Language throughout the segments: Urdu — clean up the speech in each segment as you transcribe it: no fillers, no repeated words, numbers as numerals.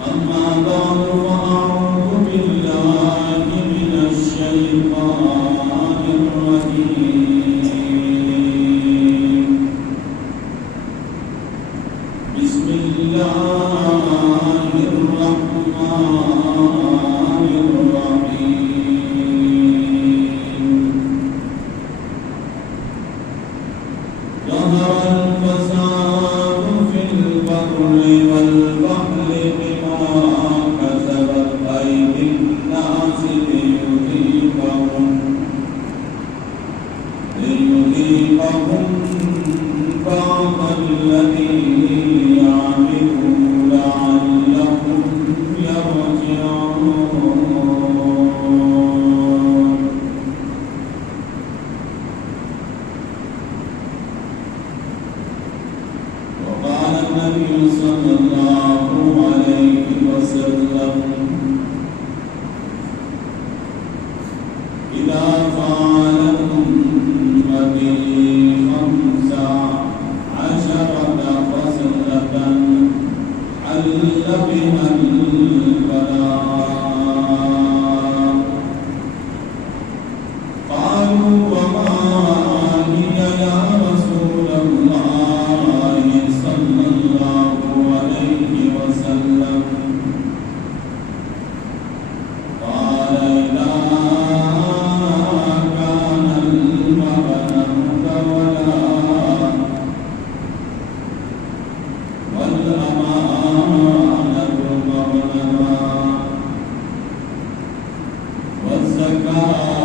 أما بعد فأعوذ بالله من الشيطان الرجيم. بسم الله الرحمن الرحيم. ظهر الفساد في البر والبحر بما كسبت أيدي الناس ليذيقهم بعض الذي عملوا لعلهم يرجعون. وقال النبي صلى الله عليه وسلم: إذا فعلت أمتي 15 خصلة حل بها البلاء. قالوا: وما هي يا رسول الله صلى الله عليه وسلم؟ قال: إذا كان المغنم والأمانة مغنما والزكاة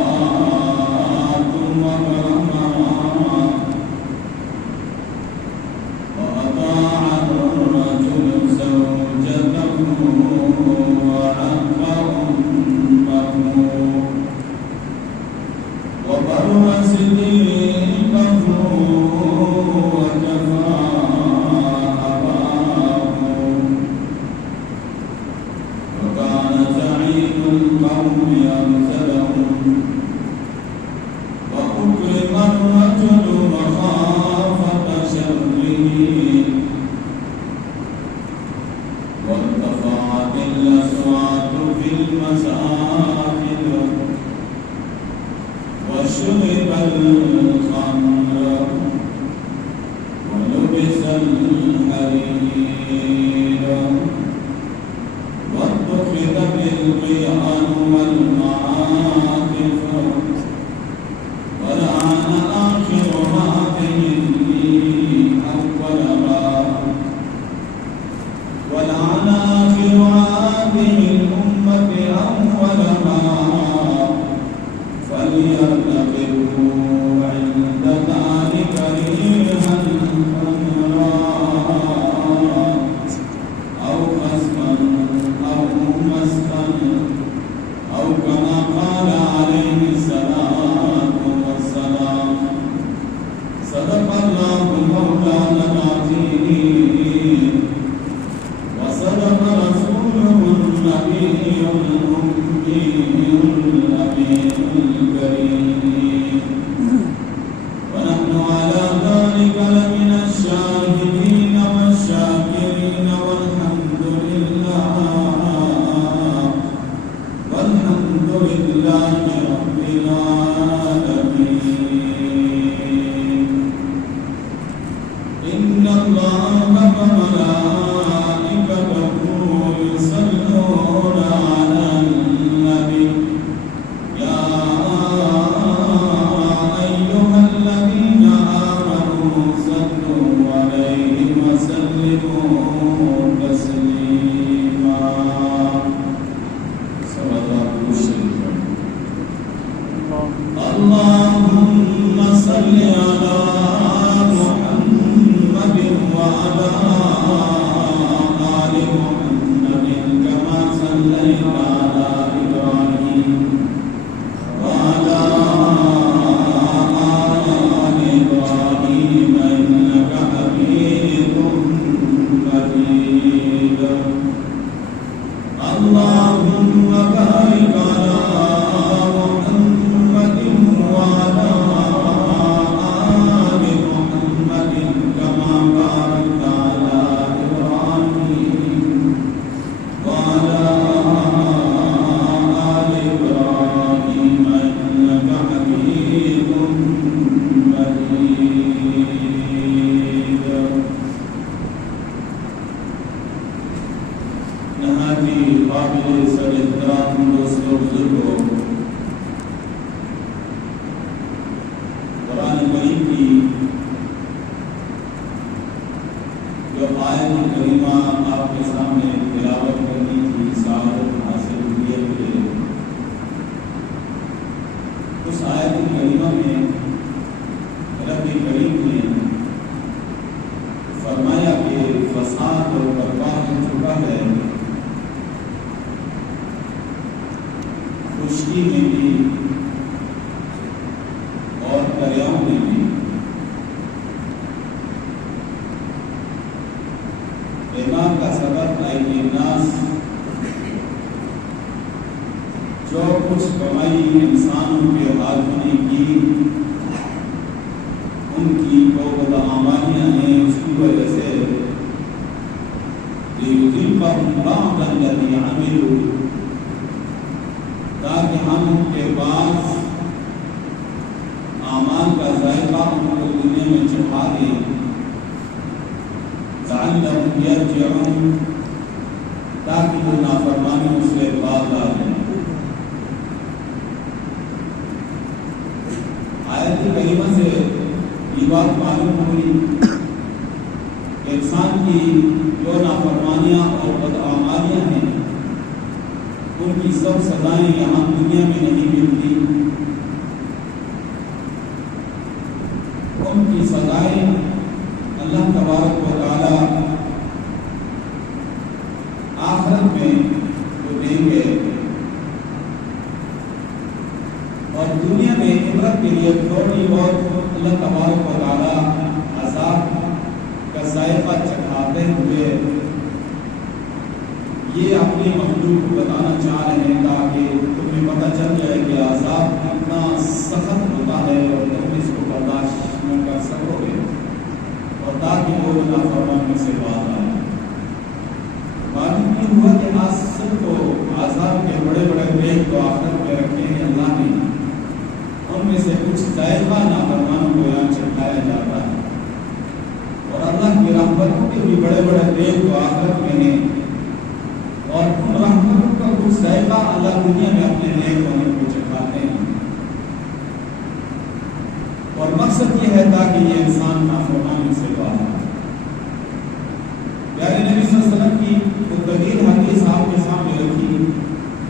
مغرما وأطاع الرجل زوجته وعق أمه وبر صديقه وكفى أباه وكان زعيم القوم أمثلهم وأكرم الرجل مخافة شره وارتفعت الأصوات في المساجد وشرب الخمر ولبس الحرير واتخذت القيان والمعاكف ولعن آخر هذه الأمة أولها فليرتقبوا عند ذلك ريحا حمراء أو خصما أو مسكا أو كما قال عليه الصلاة والسلام. صدق الله مولانا العظيم وصدق رسوله النبي الأمي الأمين الكريم. نہایت قابل سر احترام دوستوں بزرگوں، قرآن کریم کی جو آیت کریمہ آپ کے سامنے تلاوت کرنی کی سعادت حاصل ہوئی ہے مجھے، اس آیت کریمہ میں رب کریم نے فرمایا کہ فساد اور برباد ہو چکا ہے، خشکی میں بھی اور دریاؤں میں بھی۔ ایمان کا سبب ایدی الناس، جو کچھ کمائی انسانوں کے ہاتھوں نے کی، ان کی جو بدعمالیاں ہیں، اس کی وجہ سے لِيُذِيقَهُمْ بَعْضَ الَّذِي عَمِلُوا، تاکہ ہم ان کے بعض اعمال کا ذائقہ ان کو دنیا میں چکھا دیں، لَعَلَّهُمْ يَرْجِعُونَ، تاکہ وہ نافرمانیوں سے باز آ جائیں۔ آیت کریمہ سے یہ بات معلوم ہوئی کہ انسان کی جو نافرمانیاں اور بدعمالیاں ہیں، ان کی سب سزائیں یہاں دنیا میں نہیں ملتی، ان کی سزائیں اللہ تبارک و تعالی آخرت میں وہ دیں گے، اور دنیا میں عبرت کے لیے تھوڑی بہت اللہ تبارک و تعالی عذاب کا ذائقہ چکھاتے ہوئے یہ اپنی مخلوق کو بتانا چاہ رہے ہیں، تاکہ تمہیں پتہ چل جائے کہ عذاب کتنا سخت ہوتا ہے اور تم اس کو برداشت نہ کر سکو گے، اور تاکہ وہ نافرمانی سے باز آئے۔ معلوم یہ ہوا کہ آسر کو عذاب کے بڑے بڑے بیگ تو آخرت میں رکھے ہیں اللہ نے، ان میں سے کچھ ذائقہ نافرمانوں کو یہاں چکھایا جاتا ہے، اور اللہ کی رحمتوں کے بھی بڑے بڑے بیگ تو آخرت میں ہیں، اور ان رحمتوں کا کچھ ذائقہ اللہ دنیا میں اپنے نیک ہونے کو چکھاتے ہیں، اور مقصد یہ ہے تاکہ یہ انسان نافرمانی سے باز آئے۔ پیارے نبی صلی اللہ علیہ وسلم کی وہ طویل حدیث آپ کے سامنے رکھی،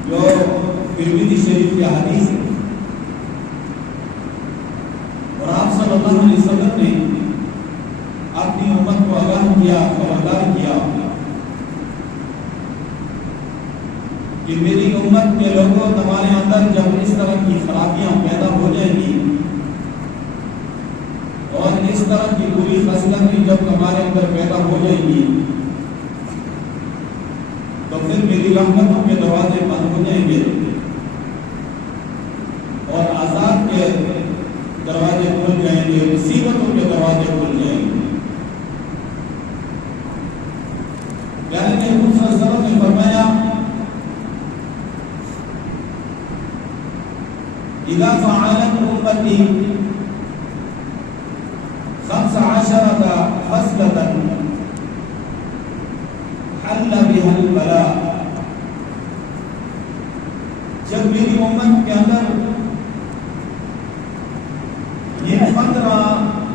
جو ترمذی شریف کی حدیث ہے، اور آپ صلی اللہ علیہ وسلم نے اپنی امت کو آگاہ کیا، خبردار کیا کہ میری امت کے لوگوں، تمہارے اندر جب اس طرح کی خرابیاں پیدا ہو جائیں گی اور اس طرح کی بری خصلتیں جب تمہارے اندر پیدا ہو جائیں گی، تو پھر میری رحمتوں کے دروازے بند ہو جائیں گے اور عذاب کے دروازے کھل جائیں گے، مصیبتوں کے دروازے کھل جائیں گے۔ یعنی کہ حضور صلی اللہ علیہ وسلم نے فرمایا اذا فعلت امتی 15 خصلة حل بها البلاء، جب میری امت کے اندر یہ 15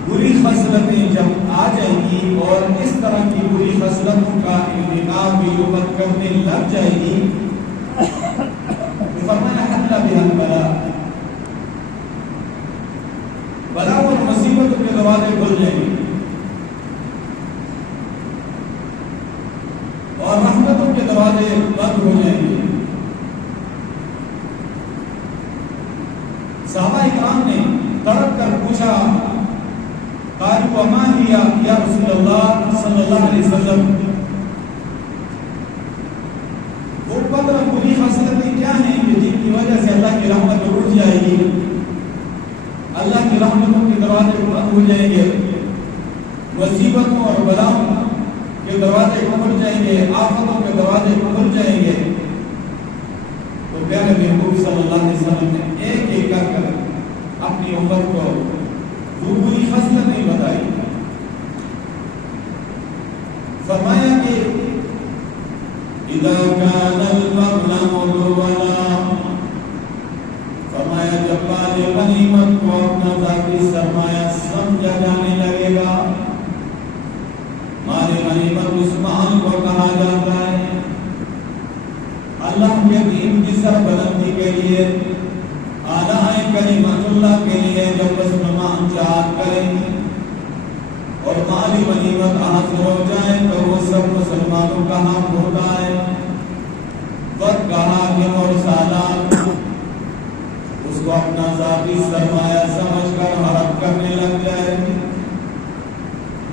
بری خصلتیں جب آ جائیں گی اور اس طرح کی بری خصلتوں کا انتخاب بھی امت کرنے لگ جائے گی، فرمایا حل بها البلاء، بلا اور مصیبتوں کے دروازے کھل جائیں گے اور رحمتوں کے دروازے بند ہو جائیں گے۔ صحابہ اکرام نے تڑپ کر پوچھا، قالوا وما هي یا رسول اللہ صلی اللہ علیہ وسلم، وہ 15 بری خصلتیں کیا ہیں کہ جن کی وجہ سے اللہ کی رحمت اٹھ جائے گی، اللہ کی رحمتوں کے دروازے بند ہو جائیں گے، مصیبتوں اور بلاؤں کے دروازے کھل جائیں گے، آفتوں کے دروازے کھل جائیں گے؟ تو پیارے محبوب صلی اللہ علیہ وسلم نے ایک ایک کر اپنی امت کو وہ بری خصلتیں بتائی، فرمایا کہ اذا كان المغنم دولا، فرمایا جب مال غنیمت کو اپنا ذاتی سرمایہ سمجھا جانے لگے گا، مال غنیمت اس مال کو کہا جاتا ہے اللہ کے دین کی سربلندی کے لیے، اعلی کلمت اللہ کے لیے جب مسلمان جہاد کریں اور مالی غنیمت حاصل ہو جائے تو وہ سب مسلمانوں کا حق ہوتا ہے۔ وقت کا حاکم اور سالار اس کو اپنا ذاتی سرمایہ سمجھ کر حرب کرنے لگ جائے۔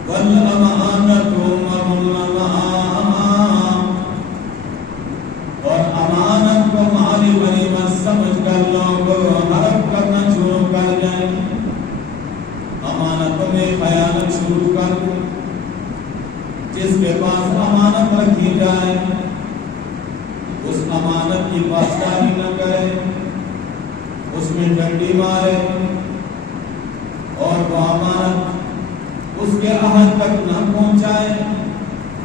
والامانۃ اور امانت کو مالی غنیمت سمجھ کر لوگ حرب کرنا شروع کر جائیں، امانتوں میں خیانت شروع کر دیں۔ جس کے پاس امانت رکھی جائے اس امانت کی پاسداری نہ کرے، اس میں ڈنڈی مارے اور وہ امانت اس کے عہد تک نہ پہنچائے۔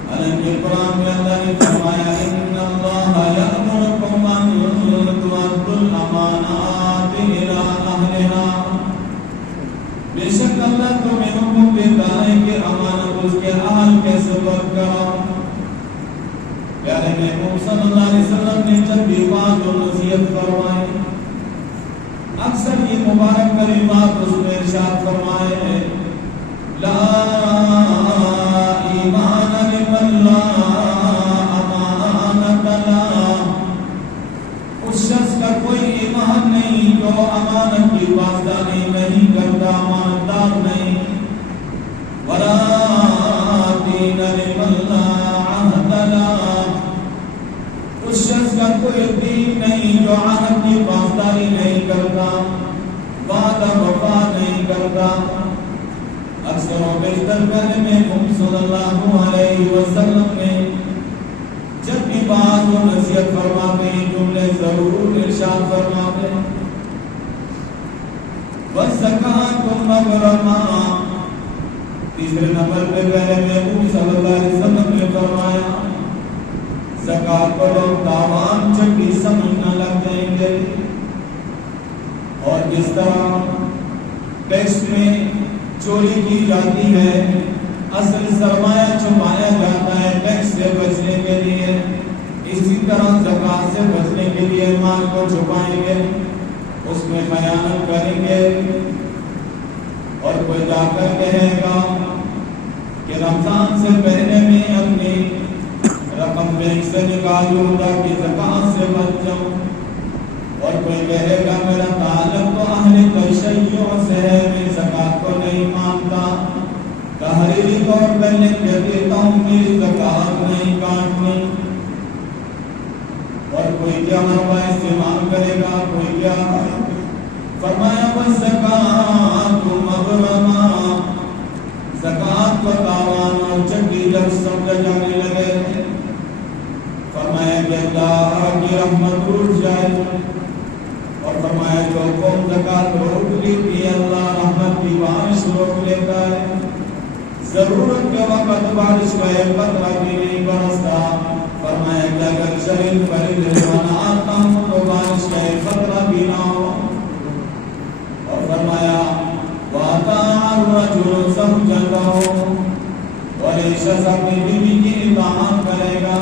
حالانکہ قرآن میں اللہ نے فرمایا ان اللہ یأمرکم ان تؤدوا الامانات الی اہلها، بے شک اللہ تمہیں حکم دیتا ہے کہ امانت اس کے اہل کے سپرد کرو۔ پیارے محبوب صلی اللہ علیہ وسلم نے جب بھی بات اور نصیحت فرمائی، اکثر یہ مبارک کلمات اس میں ارشاد فرمائے، لا ایمان لمن لا امانت له، اس شخص کا کوئی ایمان نہیں جو امانت کی پاسداری نہیں کرتا، امانتدار نہیں۔ ولا دین لمن لا عہد له، اس شخص کا کوئی دین نہیں جو عہد کی پاسداری نہیں کرتا، وعدہ وفا نہیں کرتا۔ اکثر و بیشتر پہلے محبوب صلی اللہ علیہ وسلم نے جب بھی بات و نصیحت فرماتے ہیں جملے ضرور ارشاد فرماتے ہیں، وَالزَّكَاةُ مَغْرَمًا، تیسرے نمبر پہ پہلے محبوب صلی اللہ علیہ وسلم نے فرمایا زکوٰۃ کو لوگ تاوان چکی سمجھنا لگ جائیں گے، اور جس طرح ٹیکس میں چوری کی جاتی ہے، اصل سرمایہ چھپایا جاتا ہے ٹیکس سے بچنے کے لیے، اسی طرح زکوٰۃ سے بچنے کے لیے مال کو چھپائیں گے، اس میں خیانت کریں گے۔ اور کوئی جا کر کہے گا کہ رمضان سے پہلے میں اپنی رقم بینک سے نکالوں تاکہ زکوٰۃ سے بچ جاؤں، اور کوئی کہے گا میرا تعلق تو اہل تشیع سے ہے، میں زکوٰۃ کو نہیں مانتا، تحریری طور پر لکھ کے دیتا ہوں میری زکوٰۃ نہیں کاٹنی۔ اور کوئی کیا مربع استعمال کرے گا، کوئی کیا، فرمایا وَالزَّكَاةُ مَغْرَمًا، زکوٰۃ کو تاوان اور چکی جب سمجھا جانے لگے، فرمایا کہ اللہ کی رحمت روٹ جائے، اور فرمایا جو قوم زکوٰۃ روک لیتی ہے اللہ رحمت کی بارش روک لیتا ہے، ضرورت کے وقت بارش کا ایک قطرہ بھی نہیں برستا۔ فرمایا کہ اگر شریف فرید رضوانہ آتا ہوں تو بارش کا ایک قطرہ بھی نہ ہو، اور فرمایا وَأَطَاعَ الرَّجُلُ زَوْجَتَهُ، اور ایک شخص اپنی بیوی کی اطاعت کرے گا،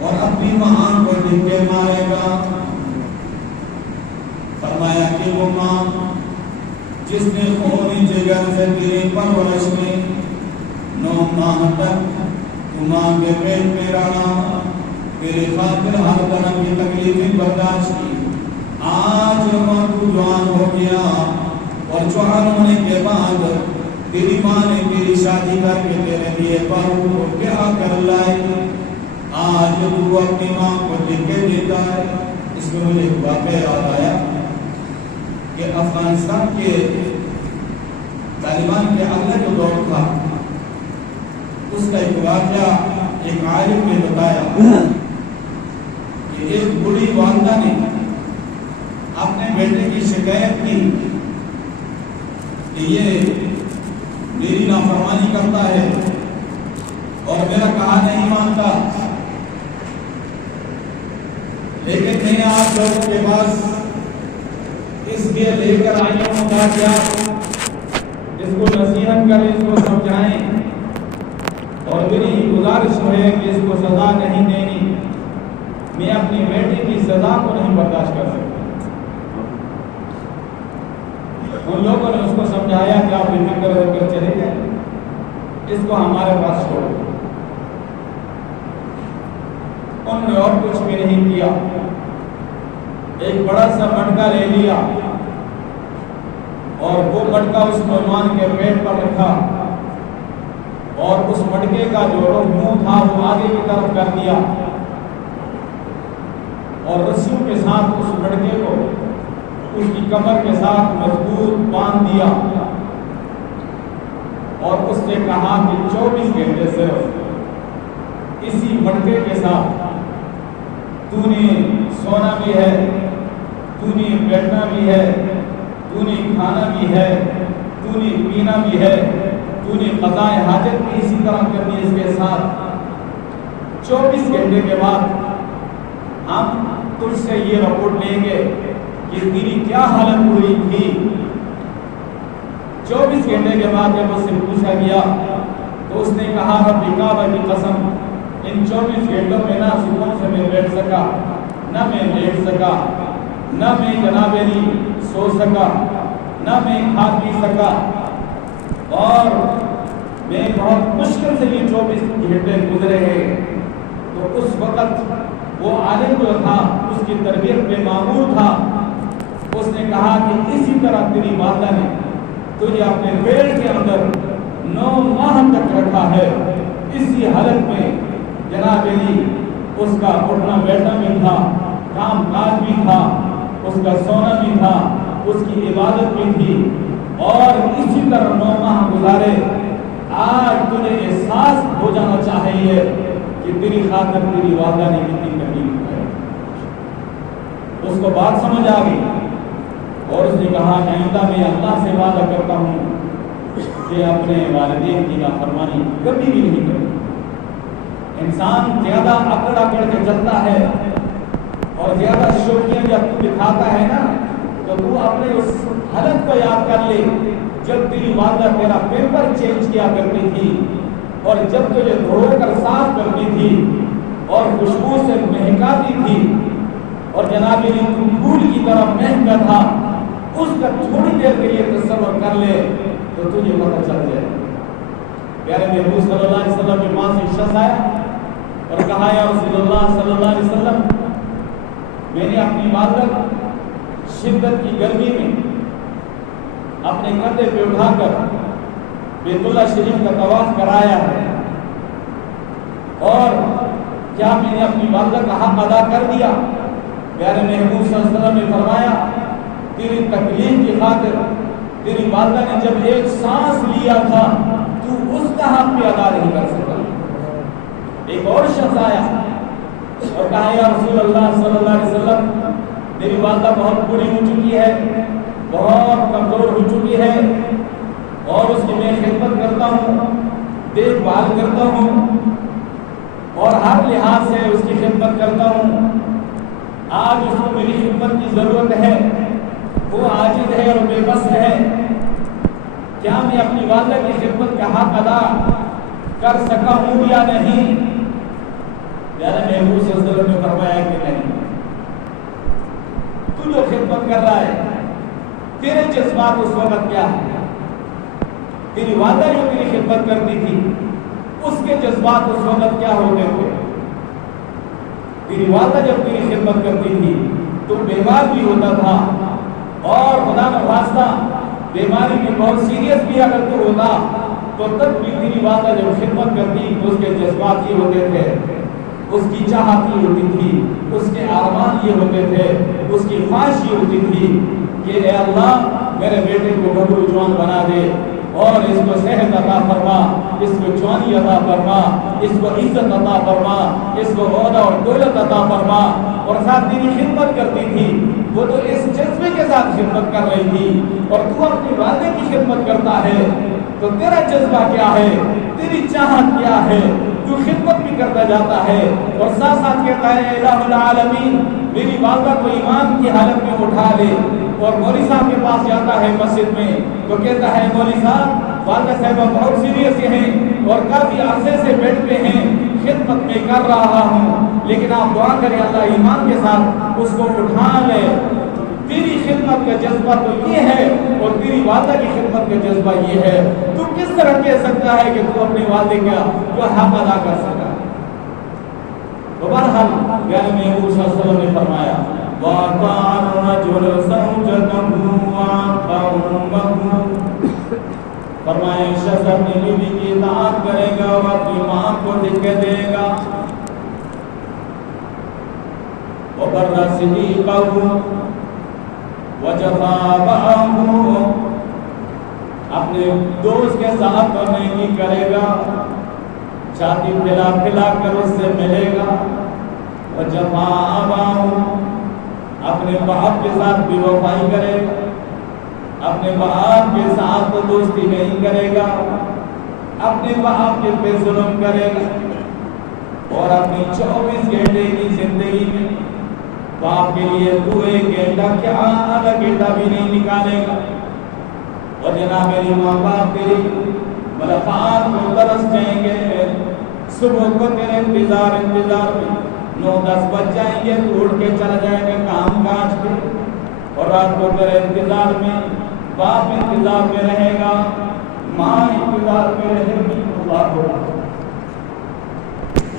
اور اپنی ماں کو ڈھکے مارے گا۔ فرمایا کہ وہ ماں جس نے خونی جگر سے تیری پرورش میں 9 ماہ تک تو ماں کے پیٹ میں رہا، تیری خاطر ہر طرح کی تکلیفیں برداشت کی، آج ماں تو جوان ہو گیا، اور جوان ہونے کے بعد تیری ماں نے تیری شادی کر کے تیرے لیے بہو کو کیا کر لائی، آج تو اپنی ماں کو دھکے دیتا ہے۔ اس میں مجھے ایک واقعہ یاد آیا کہ افغانستان کے طالبان کے اگلا جو دور تھا اس کا ایک واقعہ ایک عالم نے بتایا کہ ایک بڑی والدہ نے اپنے بیٹے کی شکایت کی کہ یہ میری نافرمانی کرتا ہے اور میرا کہا نہیں مانتا، لیکن میں آپ لوگوں کے پاس اس لیے لے کر آئی ہوں تاکہ آپ اس کو نصیحت کریں، اس کو سمجھائیں، اور میری گزارش ہے کہ اس کو سزا نہیں دینی، میں اپنی بیٹی کی سزا کو نہیں برداشت کر سکتا۔ ان لوگوں نے اس کو سمجھایا کہ آپ بے فکر ہو کر چلے جائیں، اس کو ہمارے پاس چھوڑو۔ انہوں نے اور کچھ بھی نہیں کیا، ایک بڑا سا مٹکا لے لیا اور وہ مٹکا اس نوجوان کے پیٹ پر رکھا، اور اس مٹکے کا جو منہ تھا وہ آگے کی طرف کر دیا، اور رسیوں کے ساتھ اس مٹکے کو اس کی کمر کے ساتھ مضبوط باندھ دیا، اور اس نے کہا کہ 24 گھنٹے صرف اسی مٹکے کے ساتھ تو نے سونا بھی ہے، تو نے بیٹھنا بھی ہے، تو نے کھانا بھی ہے، تو نے پینا بھی ہے، تو نے قضاء حاجت بھی اسی طرح کرنی اس کے ساتھ۔ 24 گھنٹے کے بعد ہم تجھ سے یہ رپورٹ لیں گے کہ تیری کیا حالت ہوئی تھی۔ 24 گھنٹے کے بعد جب اس سے پوچھا گیا تو اس نے کہا رب کعبہ کی قسم، ان 24 گھنٹوں میں نہ سکون سے میں بیٹھ سکا، نہ میں لیٹ سکا، نہ میں جناب علی سو سکا، نہ میں کھا پی سکا، اور میں بہت مشکل سے یہ 24 گھنٹے گزرے ہیں۔ تو اس وقت وہ عالم جو تھا، اس کی تربیت پہ معمور تھا، اس نے کہا کہ اسی طرح تیری والدہ نے تجھے اپنے پیٹ کے اندر 9 ماہ تک رکھا ہے، اسی حالت میں جناب علی اس کا اٹھنا بیٹھنا بھی تھا، کام کاج بھی تھا، اس کا سونا بھی تھا، اس کی عبادت بھی تھی، اور اسی طرح 9 ماہ گزارے۔ آج تجھے احساس ہو جانا چاہیے کہ تیری خاطر تیری والدہ نے کتنی تکلیف ہے۔ اس کو بات سمجھ آ گئی، اور اس نے کہا آئندہ میں اللہ سے وعدہ کرتا ہوں کہ اپنے والدین کی نافرمانی کبھی بھی نہیں کروں۔ انسان زیادہ اکڑ کے چلتا ہے اور زیادہ شوقیاں جب تو دکھاتا ہے نا، تو تو اپنے اس حالت کو یاد کر لے جب تیری والدہ تیرا پیپر چینج کیا کرتی تھی، اور جب تجھے دھو کر صاف کرتی تھی اور خوشبو سے مہکاتی تھی، اور جناب علی تو پھول کی طرح مہکتا تھا، اس کا تھوڑی دیر کے لیے تصور کر لے تو تجھے پتہ چل جائے۔ پیارے محبوب صلی اللہ علیہ وسلم کے پاس ایک شخص آیا اور کہا یا رسول اللہ صلی اللہ علیہ وسلم، میں نے اپنی والدہ شدت کی گرمی میں اپنے کندھے پہ اٹھا کر بیت اللہ شریف کا طواف کرایا ہے، اور کیا میں نے اپنی والدہ کا حق ادا کر دیا؟ پیارے محبوب صلی اللہ علیہ وسلم نے فرمایا تیری تکلیف کی خاطر تیری والدہ نے جب ایک سانس لیا تھا تو اس کا حق بھی ادا نہیں کر سکا۔ ایک اور شخص آیا اور کہا یا رسول اللہ صلی اللہ علیہ وسلم، میری والدہ بہت بوڑھی ہو چکی ہے، بہت کمزور ہو چکی ہے، اور اس کی میں خدمت کرتا ہوں، دیکھ بھال کرتا ہوں، اور ہر لحاظ سے اس کی خدمت کرتا ہوں۔ آج اس کو میری خدمت کی ضرورت ہے، وہ عاجز ہے اور بے بس ہے، کیا میں اپنی والدہ کی خدمت کا حق ادا کر سکا ہوں یا نہیں؟ پیارے محبوب صلی اللہ علیہ وسلم نے فرمایا کہ نہیں۔ تو جو خدمت کر رہا ہے، تیرے جذبات اس وقت کیا ہے؟ تیری والدہ جو تیری خدمت کرتی تھی اس کے جذبات اس وقت کیا ہوتے تھے؟ تیری والدہ جب تیری خدمت کرتی تھی تو بیمار بھی ہوتا تھا، اور خدا نخواستہ بیماری بھی بہت سیریس بھی اگر تو ہوتا تو تب بھی تیری والدہ جب خدمت کرتی تو اس کے جذبات یہ ہوتے تھے، اس کی چاہت یہ ہوتی تھی، اس کے ارمان یہ ہوتے تھے، اس کی خواہش یہ ہوتی تھی کہ اے اللہ میرے بیٹے کو گھبرو جوان بنا دے، اور اس کو صحت عطا فرما، اس کو جوانی عطا فرما، اس کو عزت عطا فرما، اس کو عہدہ اور دولت عطا فرما۔ اور ساتھ تیری خدمت کرتی تھی، وہ تو اس جذبے کے ساتھ خدمت کر رہی تھی، اور تو اپنی والدہ کی خدمت کرتا ہے تو تیرا جذبہ کیا ہے، تیری چاہت کیا ہے؟ تو خدمت بھی کرتا جاتا ہے اور ساتھ ساتھ کہتا ہے الہ العالمین میری والدہ کو ایمان کی حالت میں اٹھا لے، اور مولوی صاحب کے پاس جاتا ہے مسجد میں تو کہتا ہے مولوی صاحب والدہ صاحبہ بہت سیریس ہیں اور کافی عرصے سے بیڈ پہ ہیں، خدمت میں کر رہا ہوں، لیکن آپ دعا کریں اللہ ایمان کے ساتھ اس کو اٹھا لے۔ تیری خدمت کا جذبہ تو یہ ہے اور تیری والدہ کی خدمت کا جذبہ یہ ہے، تو کس طرح کہہ سکتا ہے کہ تو اپنی والدہ کا جو حق ادا کر سکا؟ تو بہرحال پیارے نبی صلی اللہ علیہ وسلم نے فرمایا وَقَالَ رَجُلٌ زَوْجَتَهُ وَأَمَّهُ، فرمایا شخص اپنی بیوی کی اطاعت کرے گا اور اپنی ماں کو دقت دے گا، وَبَرَّ صِدِيقَهُ وَجَفَا بَعَهُ، اپنے دوست کے ساتھ نیکی کرے گا، چھاتی پھیلا پھیلا کر اس سے ملے گا، وَجَفَا أَبَاهُ، اپنے باپ کے ساتھ بے وفائی کرے گا، اپنے باپ کے ساتھ تو دوستی نہیں کرے گا، اپنے باپ کے پہ ظلم کرے گا، اور اپنی 24 گھنٹے کی زندگی میں باپ کے لیے تو ایک گھنٹہ کیا آدھا گھنٹہ بھی نہیں نکالے گا، اور جناب میری ماں باپ تیری ملاقات کو ترس جائیں گے، صبح کو تیرے انتظار میں 9-10 بج جائیں گے، تو اٹھ کے چلا جائے گا کام کاج پہ، اور رات کو تیرے انتظار میں باپ انتظار میں رہے گا، ماں انتظار میں رہے گی، اللہ ہوگا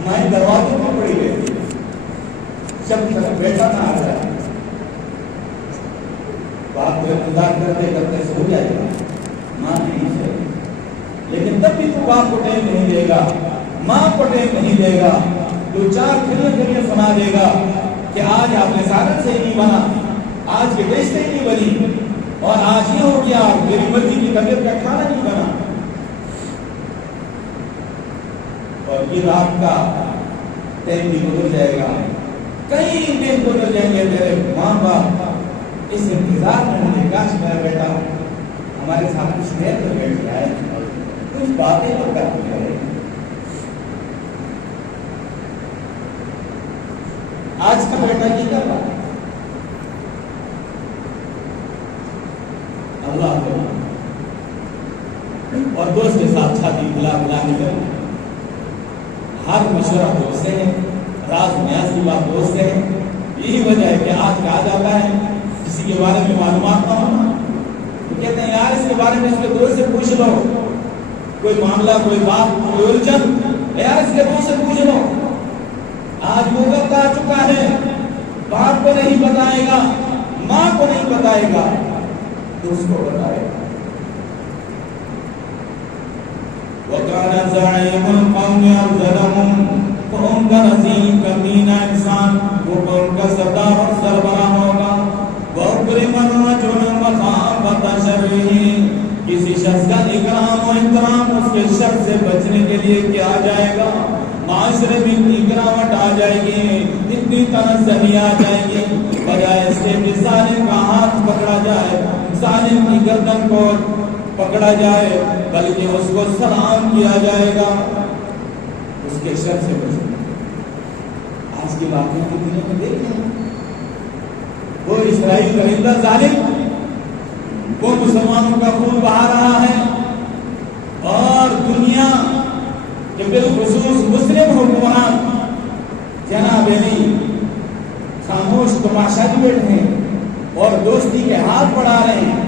مائیں دروازے میں پڑی گئی جب تک بیٹا نہ آ جائے، باپ کو انتظار کرتے کرتے سو جائے گا، ماں نہیں سوئے، لیکن تب بھی تو باپ کو ٹائم نہیں دے گا، ماں کو ٹائم نہیں دے گا، تو 4 کھلے سنا دے گا کہ آج آپ نے سارن سے ہی نہیں بنا، آج کے دیش سے ہی نہیں بنی، اور آج یہ ہو گیا میری مرضی کی طبیعت کا کھانا نہیں بنا، اور یہ رات کا ٹائم بھی گزر جائے گا، کئی دن گزر جائیں گے، تیرے ماں باپ اس انتظار میں مجھے کاش میرا بیٹا ہمارے ساتھ کچھ دیر پر بیٹھ جائے، کچھ باتیں تو کرتے ہیں۔ آج کا بیٹا یہ کر رہا ہے اللہ کو، اور دوست کے ساتھ چھاتی پھیلا پھیلا کے کرنا، ہر مشورہ دوست سے ہے، راز نیاز کی بات دوست سے ہے، یہی وجہ ہے کہ آج کہا جاتا ہے کسی کے بارے میں معلومات نہ ہونا تو کہتے ہیں یار اس کے بارے میں اس کے دوست سے پوچھ لو، کوئی معاملہ کوئی بات کوئی الجھن یار اس کے دوست سے پوچھ لو۔ آج وہ وقت آ چکا ہے، باپ کو نہیں بتائے گا، ماں کو نہیں بتائے گا، دوست کو بتائے گا۔ وَكَانَ زَعِيمُ الْقَوْمِ أَفْضَلَهُمْ، تو ان کا عظیم کمینہ انسان وہ قوم کا سردار اور سربراہ ہوگا۔ وَأُكْرِمَ الرَّجُلُ مَخَافَةَ شَرِّهِ، کسی شخص کا اکرام و احترام اس کے شر سے بچنے کے لیے کیا جائے گا، معاشرے میں اتنی گراوٹ آ جائے گی، اتنی تنزلی آ جائے گی، بجائے اس کے کہ ظالم کا ہاتھ پکڑا جائے، ظالم کی گردن کو پکڑا جائے، بلکہ اس کو سلام کیا جائے گا، اس کے شر سے بچنا۔ آج کی واقعہ کی دنیا میں دیکھیں، وہ اسرائیل کا ظالم وہ مسلمانوں کا خون بہا رہا ہے، اور دنیا کہ بالخصوص مسلم حکمران جناب علی خاموش تماشائی بیٹھے ہیں اور دوستی کے ہاتھ بڑھا رہے ہیں،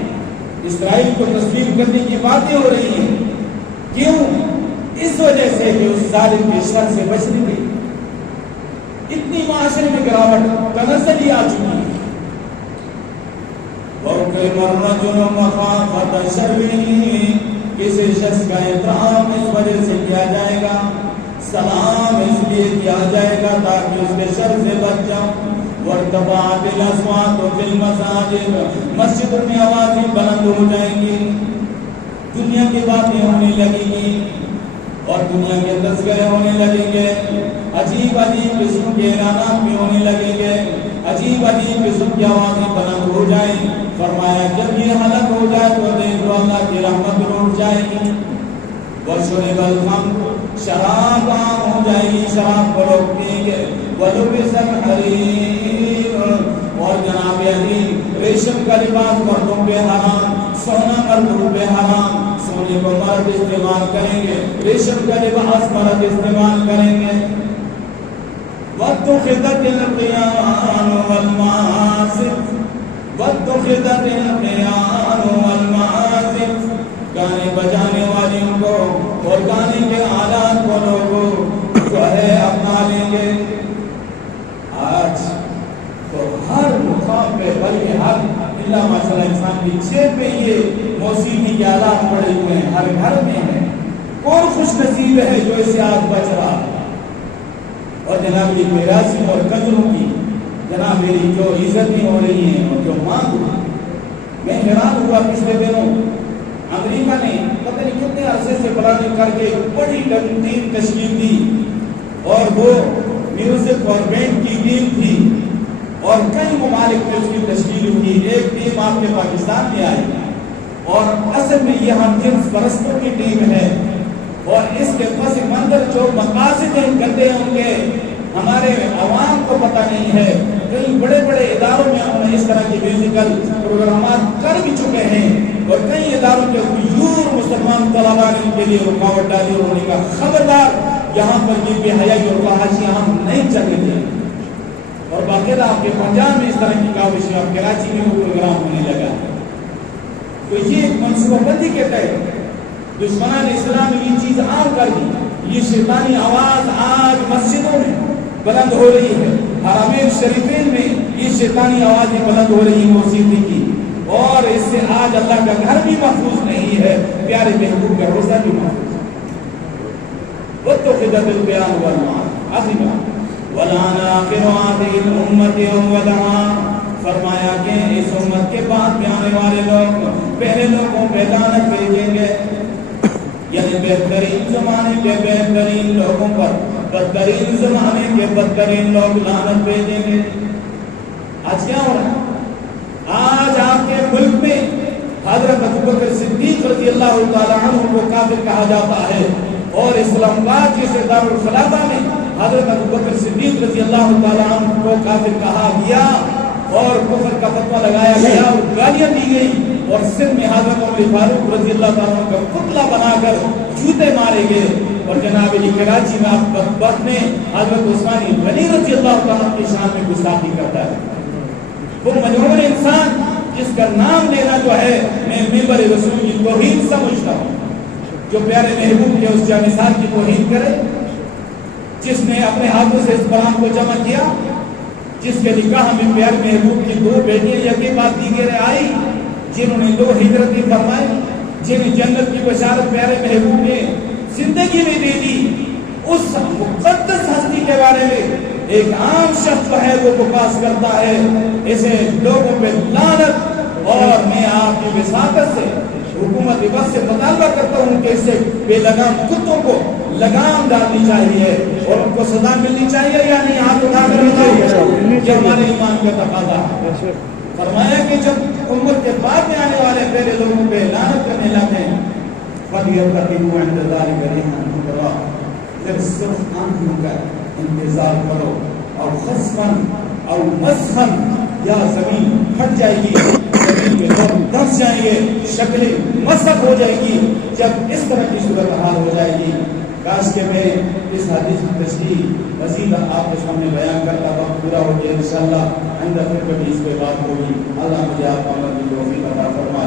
اسرائیل کو تسلیم کرنے کی باتیں ہو رہی ہیں، کیوں؟ اس وجہ سے کہ اس ظالم کے شر سے بچنے کے اتنی معاشرے میں گراوٹ تنزلی آ چکی ہے۔ وَأُكْرِمَ الرَّجُلُ مَخَافَةَ شَرِّهِ، کسی شخص کا احترام اس وجہ سے کیا جائے گا، سلام اس لیے کیا جائے گا تاکہ اس کے شر سے بچ جاؤں۔ وَارْتَفَعَتِ الْأَصْوَاتُ فِي الْمَسَاجِدِ، مسجد میں آوازیں بلند ہو جائیں گی، دنیا کی باتیں ہونے لگیں گی، اور دنیا کے تذکرے ہونے لگیں گے، عجیب عجیب قسم کے اعلانات بھی ہونے لگیں گے، عجیب عجیب قسم کی آوازیں بلند ہو جائیں۔ فرمایا جب یہ حلق ہو جائے تو دیکھو اللہ کی رحمت روٹ جائے گی، وشرب الخمر، شراب عام ہو جائے گی، شراب کو لوگ پئیں گے، ولبس الحریر، اور جناب علی ریشم کا لباس مردوں پہ حرام، سونا مردوں پہ حرام، سونے کو مرد استعمال کریں گے، ریشم کا لباس مرد استعمال کریں گے۔ واتخذت القیان والمعازف، واتخذت القیان والمعازف، گانے بجانے والوں کو اور گانے کے آلات کو لوگ جو ہے اپنا لیں گے۔ آج تو ہر مقام پہ بلکہ ہر اللہ ماشاء اللہ انسان کی جیب پہ یہ موسیقی کے آلات پڑے ہوئے ہیں، ہر گھر میں ہے۔ کون خوش نصیب ہے جو اسے آج بچ رہا ہے؟ اور جناب یہ میراثی اور قدروں کی جناب میری جو عزتیں ہو رہی ہیں اور جو مانگ ہو، میں حیران ہوا پچھلے دنوں امریکہ نے پتہ نہیں کتنے عرصے سے پلاننگ کر کے بڑی ٹیم تشکیل دی، اور وہ میوزک اور بینڈ کی ٹیم تھی، اور کئی ممالک میں اس کی تشکیل ہوئی۔ ایک ٹیم آپ کے پاکستان میں آئی، اور اصل میں یہ ہم جنس پرستوں کی ٹیم ہے، اور اس کے پس منظر جو مقاصد گندے ہیں ان کے ہمارے عوام کو پتہ نہیں ہے۔ کئی بڑے بڑے اداروں میں انہوں نے اس طرح کے میوزیکل پروگرامات کر بھی چکے ہیں، اور کئی اداروں کے غیور مسلمان طلباء نے ان کے لیے رکاوٹ ڈالی، اور انہوں نے کہا خبردار یہاں پر یہ بے حیائی اور فحاشی ہم نہیں چلنے دیں۔ اور باقاعدہ آپ کے پنجاب میں اس طرح کی کاوشیں، اب کراچی میں وہ پروگرام ہونے لگا ہے۔ تو یہ ایک منصوبہ بندی کے تحت دشمنان اسلام یہ چیز عام کر دی۔ یہ شیطانی آواز آج مسجدوں میں بلند ہو رہی ہے، حرمین شریفین میں یہ شیطانی آوازیں بلند ہو رہی ہیں موسیقی کی، اور اس سے آج اللہ کا گھر بھی محفوظ نہیں ہے، پیارے محبوب کا روزہ بھی محفوظ ہے۔ واتخذت القیان والمعازف، عظیم وَلَعَنَ آخِرُ هَٰذِهِ الْأُمَّةِ وَدَعَا، فرمایا کہ اس امت کے بعد میں آنے والے لوگ پہلے لوگوں پہ لعنت بھیجیں گے، یعنی بہترین زمانے کے بہترین لوگوں پر بدترین زمانے کے بدترین لوگ لعنت بھیجیں گے۔ آج کیا ہو رہا ہے؟ آج آپ کے ملک میں حضرت ابوبکر صدیق رضی اللہ تعالیٰ عنہ کو کافر کہا جاتا ہے، اور اسلام آباد جیسے دارالخلافہ میں حضرت ابوبکر صدیق رضی اللہ تعالیٰ عنہ کو کافر کہا گیا، اور کفر کا فتویٰ لگایا گیا اور گالیاں دی گئی، اور سندھ میں حضرت عمر فاروق رضی اللہ تعالیٰ عنہ کا پتلا بنا کر جوتے مارے گئے، اور جناب علی کراچی میں آپ بدبخت نے حضرت عثمانی غنی رضی اللہ تعالیٰ عنہ کی شان میں گستاخی کرتا ہے۔ وہ مجنون انسان جس کا نام لینا جو ہے میں منبر رسول کی توہین سمجھتا ہوں، جو پیارے محبوب کے اس جانثار کی توہین کرے، جس نے اپنے ہاتھوں سے اس قرآن کو جمع کیا، جس کے نکاح میں پیارے محبوب کی 2 بیٹیاں یکے بعد دیگر آئی، جنہوں نے 2 ہجرتیں فرمائی، جنہیں جنت کی بشارت پیارے محبوب نے زندگی میں دے دی، اس مقدس ہستی کے بارے میں ایک عام شخص جو ہے وہ بکواس کرتا ہے، اسے لوگوں پہ لعنت، اور میں آپ کی وساطت سے حکومت وقت سے مطالبہ کرتا ہوں کہ اس سے بے لگام کتوں کو لگام ڈالنی چاہیے، اور ان کو سزا ملنی چاہیے یا نہیں؟ ہاتھ اٹھا کر بتائیے، یہ ہمارے ایمان کا تقاضا ہے۔ فرمایا کہ جب امت کے بعد میں آنے والے پہلے لوگوں پہ لعنت کرنے لگے، فَلْيَرْتَقِبُوا عِنْدَ ذَلِكَ رِيحًا نُّكْرًا، پھر صرف آنکھوں کا انتظار کرو، اور خسفاً اور مسخن، یا زمین پھٹ جائے گی، زمین کے لوگ دھس جائیں گے، شکلیں مسخ ہو جائے گی، جب اس طرح کی صورتحال ہو جائے گی۔ کاش کہ میں اس حدیث کی تشریح مزید آپ کے سامنے بیان کرتا، وقت پورا ہو گیا، انشاءاللہ آئندہ پھر کبھی اس پہ بات ہوگی۔ اللہ مجھے آپ کو عمل کی توفیق عطا فرمائے۔